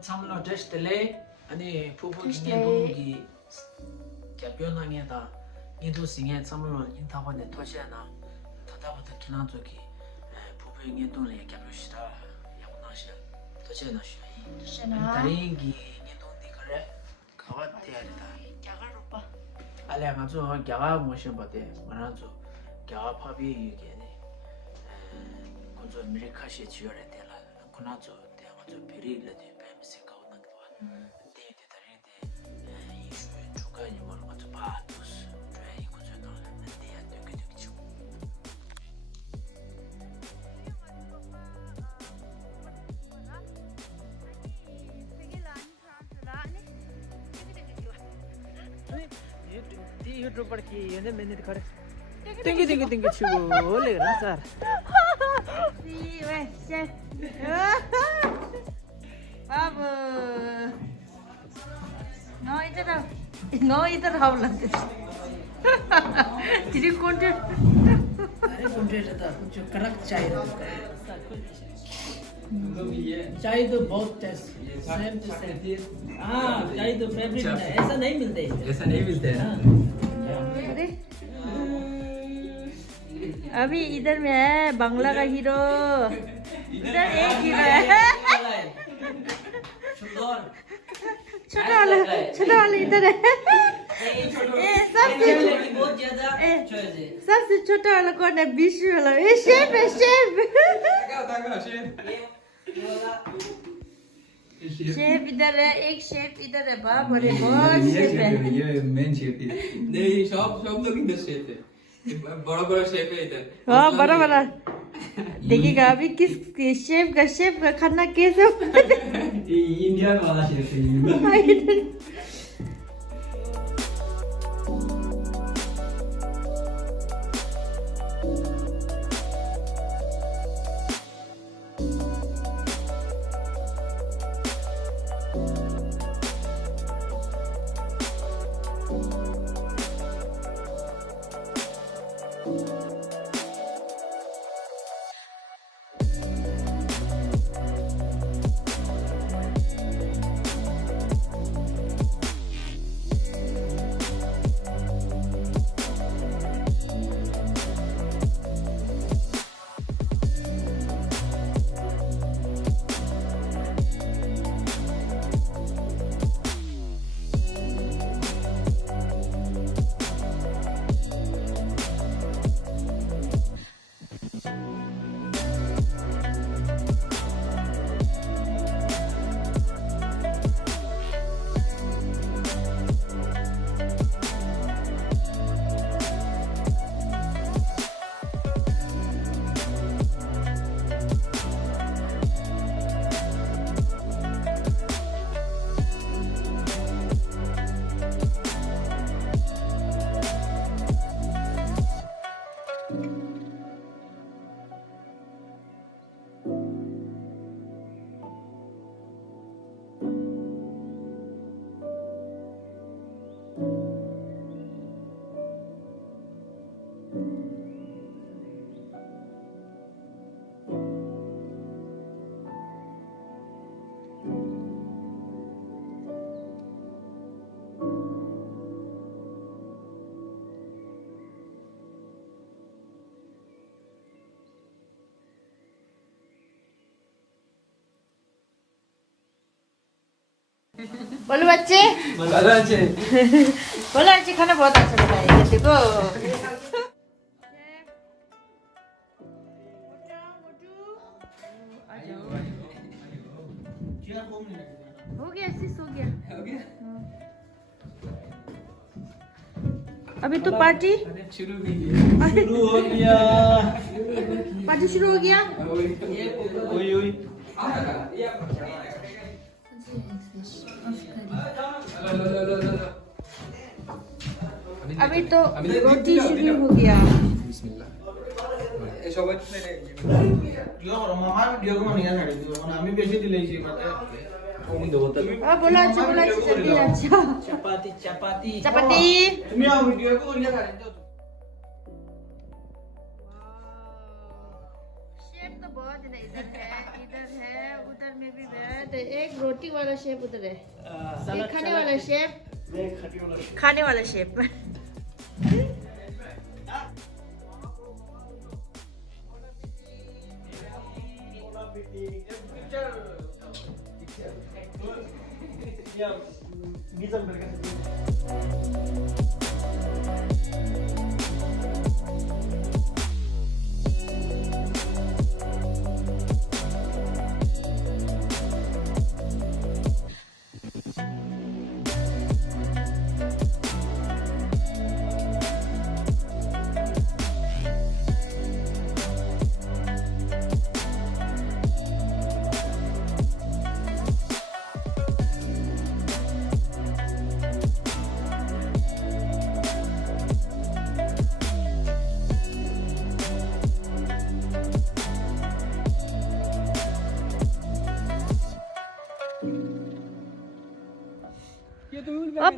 참로 데스텔레 아니 부부 기념기 개변항에다 인도 싱에 참로 인타번에 토시나 다다부터 기나족이 부부 인도에 개변시다 야구나시 토시나 시 다링기 인도디 그래 가와테야다 야가로빠 알레가 저 야가 모션 버데 말아줘 야가 파비 이게네 그저 아메리카시 지어래 되라 그나저 대가 저 베리르데 뱀세 가오는 거 데이터 다른데 이슈 주가니 뭐는 것도 봐도스 저희 그저는 데야 되게 되죠 YouTube पर की ये ने मैंने दिखा रहे 땡기 치고 원래 그런 쌀 왜 셰프 바보 너 इधर आओ लगे तेरी कंटेंट अरे कंटेंट था कुछ कड़क चाय चाय तो बहुत टेस्ट सेम टू सेम हाँ चाय तो फेवरेट है ऐसा नहीं मिलते अरे अभी इधर में है बांग्ला का हीरो इधर एक हीरो है छोटा वाला इधर है सबसे छोटा वाला कौन है बीच वाला ये शेफ है शेफ इधर है एक शेफ इधर है बाप रे बहुत शेफ है ये मेन शेफ है नहीं सब लोग इधर शेफ है बड़ा शेफ है इधर हाँ बड़ा देखिएगा अभी किस शेफ का खाना कैसे इंडियन वाला शेफ है बोलो बच्चे खाना बहुत अच्छा बना है ये देखो हो गया sis हो गया अभी तो पार्टी शुरू हो गया पार्टी शुरू हो गया ओई अभी तो रोटी शुरू हो गया बोला अच्छा जल्दी अच्छा चपाती चपाती शेफ तो बहुत है इधर है उधर में भी बैठ एक रोटी वाला शेफ उधर है एक खाने वाला शेफ खाने वाला शेफ ओ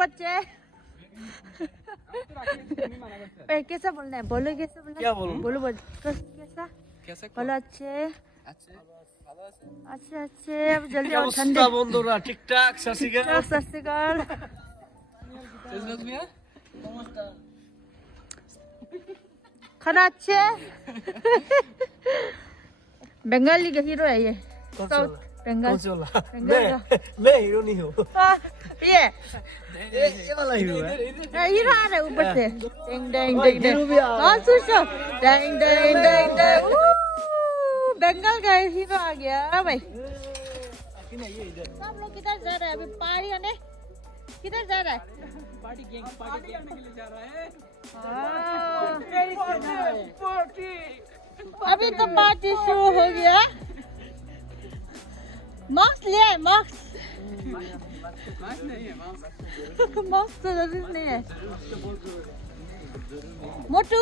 बच्चे कैसा बोलना है बोलो कैसा बोलना है क्या बोलूं बोलो कैसा कैसा बोलो अच्छे अच्छे अब जल्दी आओ ठंडे বন্ধুরা ঠিকঠাক শাসিকা सस्तिकाल खाना अच्छे बंगाली का हीरो है ये साउथ बंगाल मैं हीरो नहीं हूँ ये ये वाला हीरो है हीरो आ रहा है ऊपर से डिंग डिंग डिंग डिंग कौन सुनो डिंग डिंग डिंग डिंग बंगाल का हीरो आ गया भाई सब लोग किधर जा रहे हैं अभी पार्टी आने किधर जा रहा है पार्टी गैंग पार्टी करने के लिए जा रहा है अभी तो पार्टी शुरू हो गया मास्क ले आए मास्क मास्क तो जरूरी नहीं है मोटू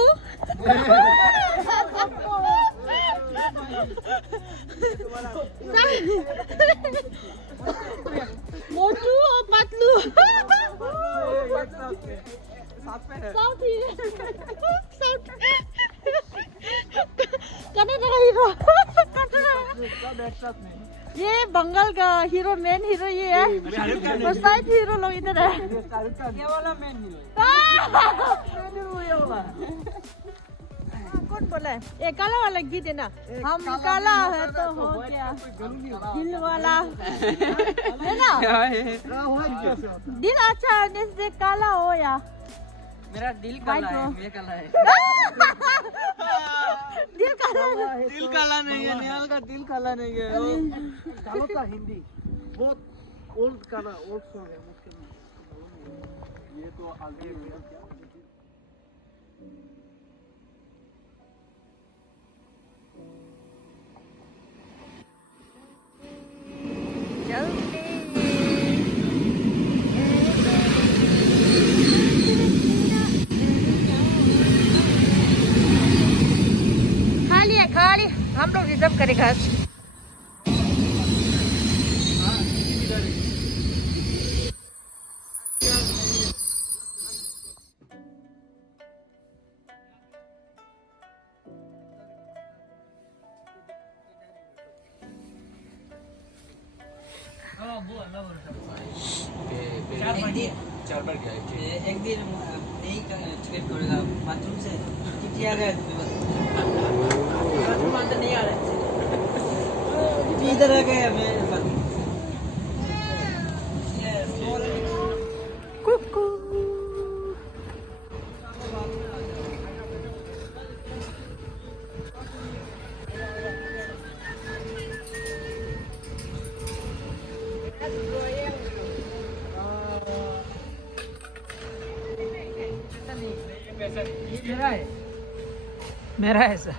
मोटू और पतलू ये बंगाल का हीरो मेन हीरो ये है और साइड हीरो लोग इधर है ये वाला मेन हीरो कौन बोला है ये काला वाला गीत है ना हम काला है तो हो क्या दिल वाला है ना दिल अच्छा है जैसे काला हो या मेरा दिल काला है ये काला है दिल काला दिल काला नहीं है निहाल का दिल काला नहीं है वो कालो का हिंदी बहुत ओल्ड काला ओल्ड सॉन्ग है मुश्किल ये तो आगे खाली हम लोग रिजर्व करेगा चार बार गया एक दिन नहीं चेक करेगा बाथरूम से किया गया बाथरूम अंदर नहीं आ रहा इधर आ गया मैं कुकू मेरा है सर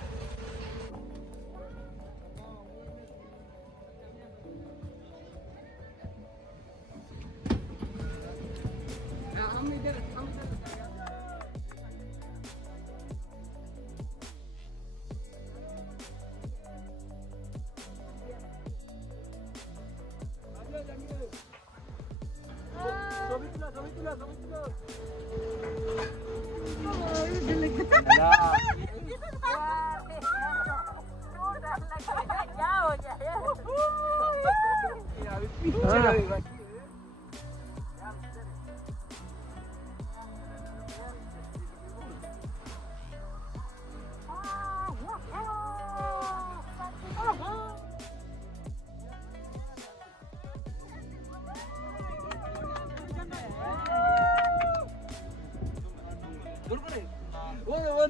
क्या हो गया वो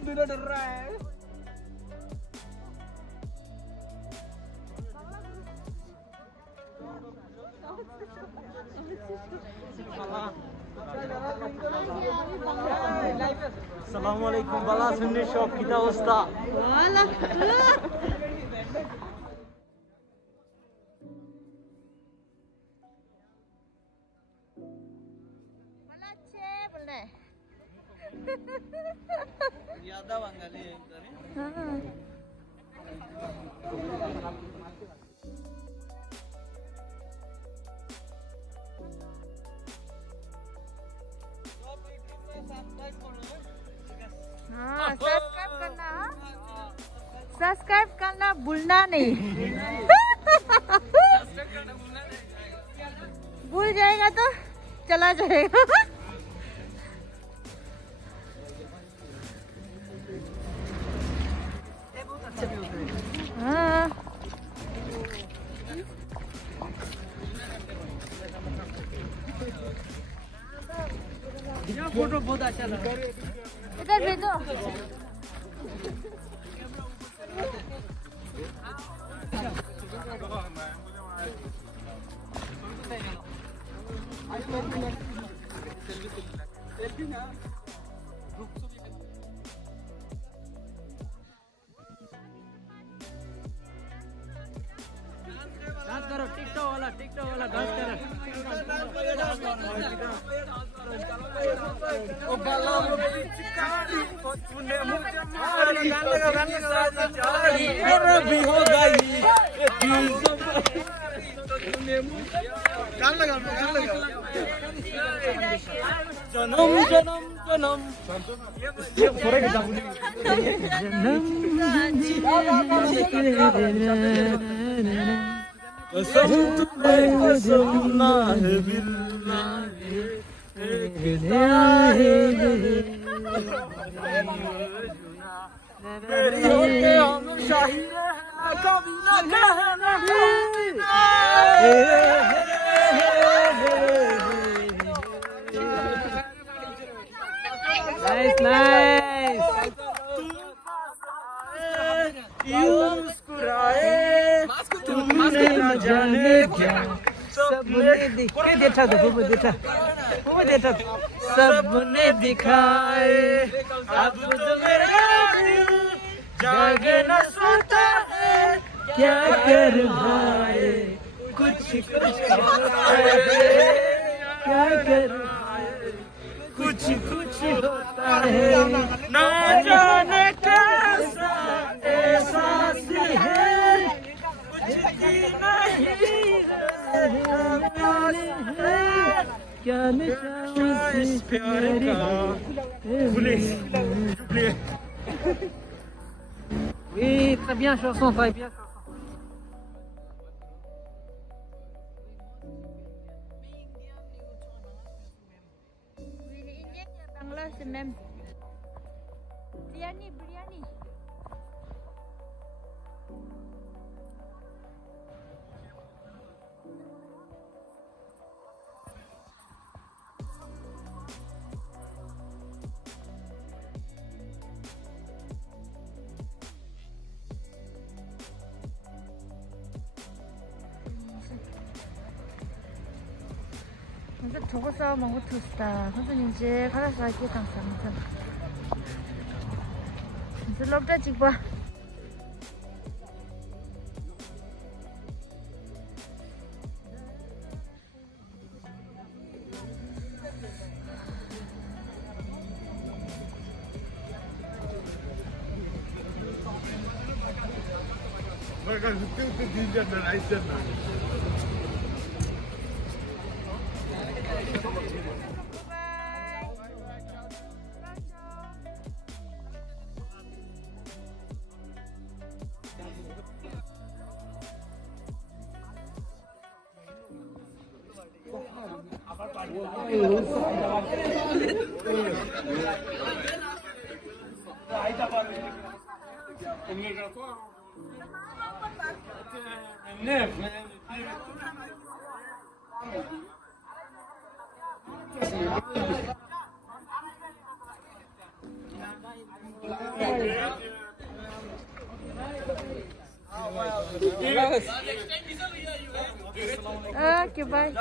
दूल्हा डर रहा है Assalamualaikum bala sunni shop kita usta wala bala che bolne ज्यादा बंगाली है इधर हाँ सब्सक्राइब करना भूलना नहीं भूल जाएगा तो चला जाएगा हाँ फोटो बहुत अच्छा लगा इधर भेजो डांस करो टिकटॉक वाला डांस करो ओ बाला मुझे चिकारी तूने मुझे मारी मेरा भी हो गई गान लगा जन्म जन्म जन्म ये थोड़े के जाबुली कसम ना है बिल्ला मेरी होके हम शाही रहना कभी ना कहना नाइस मुस्कुराए तुमने न जाने क्या सबने सबने दिखाए अब तो मेरा दिल जागे न सोता है क्या कर भाई कुछ होता है क्या कर कुछ होता है ना जाने कैसा एहसास है कुछ की नहीं क्या नशा इस प्यार का Oui, très bien chanson, très bien chanson. Bangla c'est même biryani 먼저 저거 싸우면 호투스다. 선생님 이제 가라사 이게 당사 먼저. 이제 럽다 찍봐. Mereka itu dinner dan Aisyah. Okay, bye.